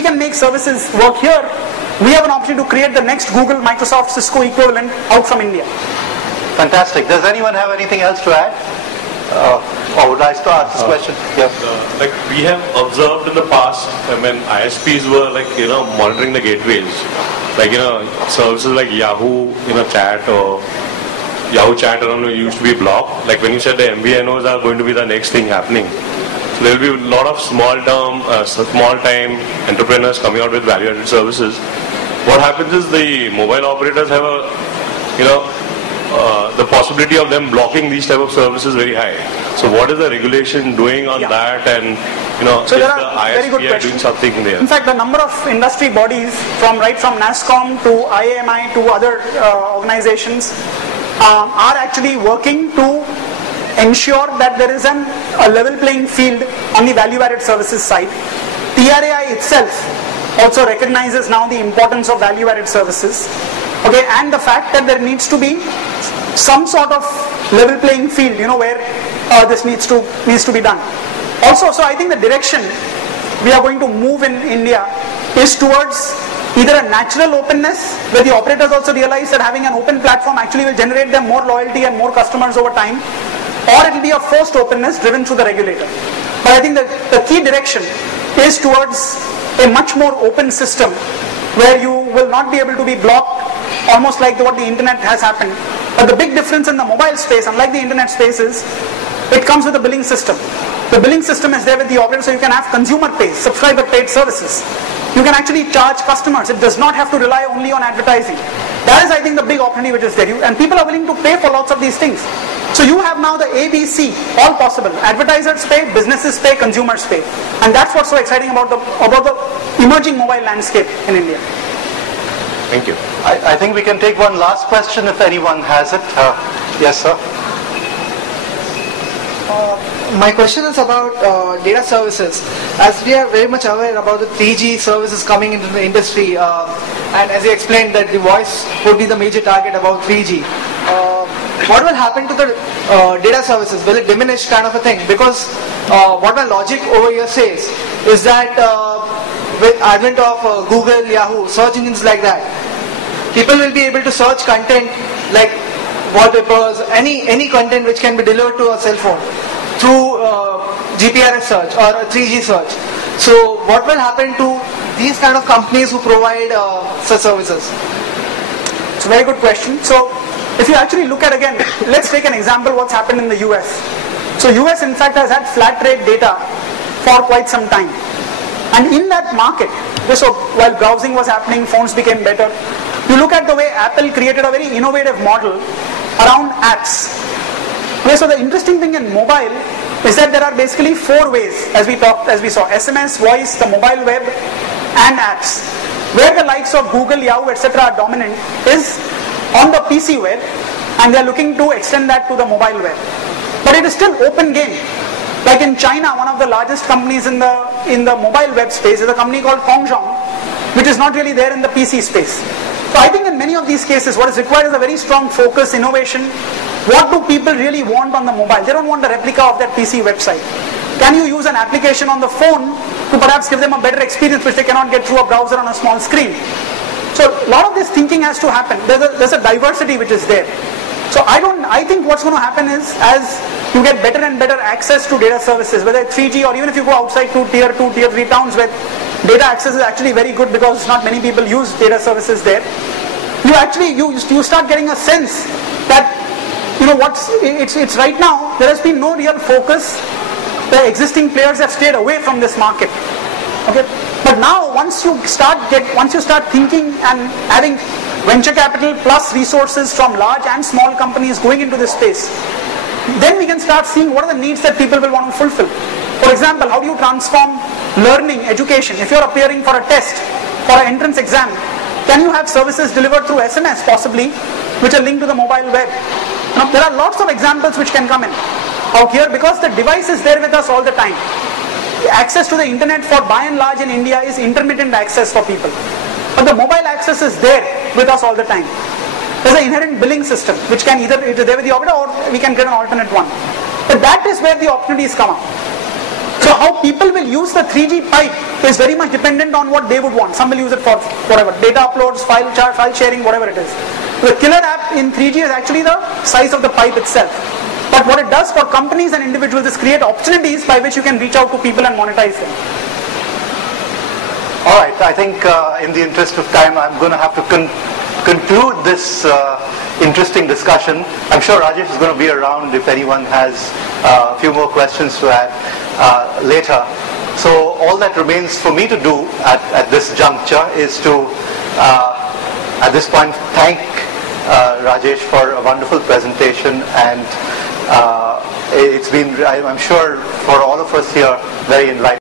we can make services work here, we have an opportunity to create the next Google, Microsoft, Cisco equivalent out from India. Fantastic. Does anyone have anything else to add? Or would I start this question? Yes. Like we have observed in the past when ISPs were monitoring the gateways, services like Yahoo, chat or Yahoo chat used to be blocked. Like when you said the MVNOs are going to be the next thing happening, so there will be a lot of small-time entrepreneurs coming out with value-added services. What happens is the mobile operators have the possibility of them blocking these type of services very high. So what is the regulation doing on that, and so is there the are very good ISP doing something there? In fact, the number of industry bodies from NASSCOM to IAMI to other organizations are actually working to ensure that there is a level playing field on the value-added services side. TRAI itself also recognizes now the importance of value-added services. Okay, and the fact that there needs to be some sort of level playing field, where this needs to be done. Also, so I think the direction we are going to move in India is towards either a natural openness, where the operators also realize that having an open platform actually will generate them more loyalty and more customers over time, or it will be a forced openness driven through the regulator. But I think that the key direction is towards a much more open system, where you will not be able to be blocked, almost like what the internet has happened. But the big difference in the mobile space, unlike the internet space, is it comes with a billing system. The billing system is there with the operator, so you can have consumer paid, subscriber paid services. You can actually charge customers. It does not have to rely only on advertising. That is, I think, the big opportunity which is there. And people are willing to pay for lots of these things. So you have now the ABC, all possible. Advertisers pay, businesses pay, consumers pay. And that's what's so exciting about the emerging mobile landscape in India. Thank you. I think we can take one last question if anyone has it. Yes, sir. My question is about data services. As we are very much aware about the 3G services coming into the industry, and as you explained that the voice would be the major target about 3G, what will happen to the data services? Will it diminish, kind of a thing? Because what my logic over here says is that with advent of Google, Yahoo, search engines like that, people will be able to search content like wallpapers, any content which can be delivered to a cell phone through GPRS search or a 3G search. So what will happen to these kind of companies who provide such services? It's a very good question. So if you actually look at, again, let's take an example what's happened in the US. So US in fact has had flat rate data for quite some time. And in that market, so while browsing was happening, phones became better. You look at the way Apple created a very innovative model around apps. Okay, so the interesting thing in mobile is that there are basically 4 ways, as we saw: SMS, voice, the mobile web, and apps. Where the likes of Google, Yahoo, etc. are dominant is on the PC web, and they are looking to extend that to the mobile web. But it is still open game. Like in China, one of the largest companies in the mobile web space is a company called Kongzhong, which is not really there in the PC space. So I think in many of these cases, what is required is a very strong focus, innovation. What do people really want on the mobile? They don't want a replica of that PC website. Can you use an application on the phone to perhaps give them a better experience which they cannot get through a browser on a small screen? So a lot of this thinking has to happen. There's a diversity which is there. So I think what's going to happen is, as you get better and better access to data services, whether it's 3G or even if you go outside to tier 2, tier 3 towns where data access is actually very good because not many people use data services there, you start getting a sense that it's right now there has been no real focus. The existing players have stayed away from this market. Okay, but now once you start thinking and having venture capital plus resources from large and small companies going into this space, then we can start seeing what are the needs that people will want to fulfill. For example, how do you transform learning, education? If you're appearing for a test, for an entrance exam, can you have services delivered through SMS possibly, which are linked to the mobile web? Now, there are lots of examples which can come in out here because the device is there with us all the time. Access to the internet for by and large in India is intermittent access for people. But the mobile access is there with us all the time. There's an inherent billing system which can either it is there with the operator or we can get an alternate one. But that is where the opportunities come up. So So how people will use the 3G pipe is very much dependent on what they would want. Some will use it for whatever, data uploads, file sharing, whatever it is. The killer app in 3G is actually the size of the pipe itself. But what it does for companies and individuals is create opportunities by which you can reach out to people and monetize them. Alright, I think in the interest of time, I'm going to have to conclude this interesting discussion. I'm sure Rajesh is going to be around if anyone has a few more questions to add later. So all that remains for me to do at this juncture is to, at this point, thank Rajesh for a wonderful presentation, and it's been, I'm sure, for all of us here, very enlightening.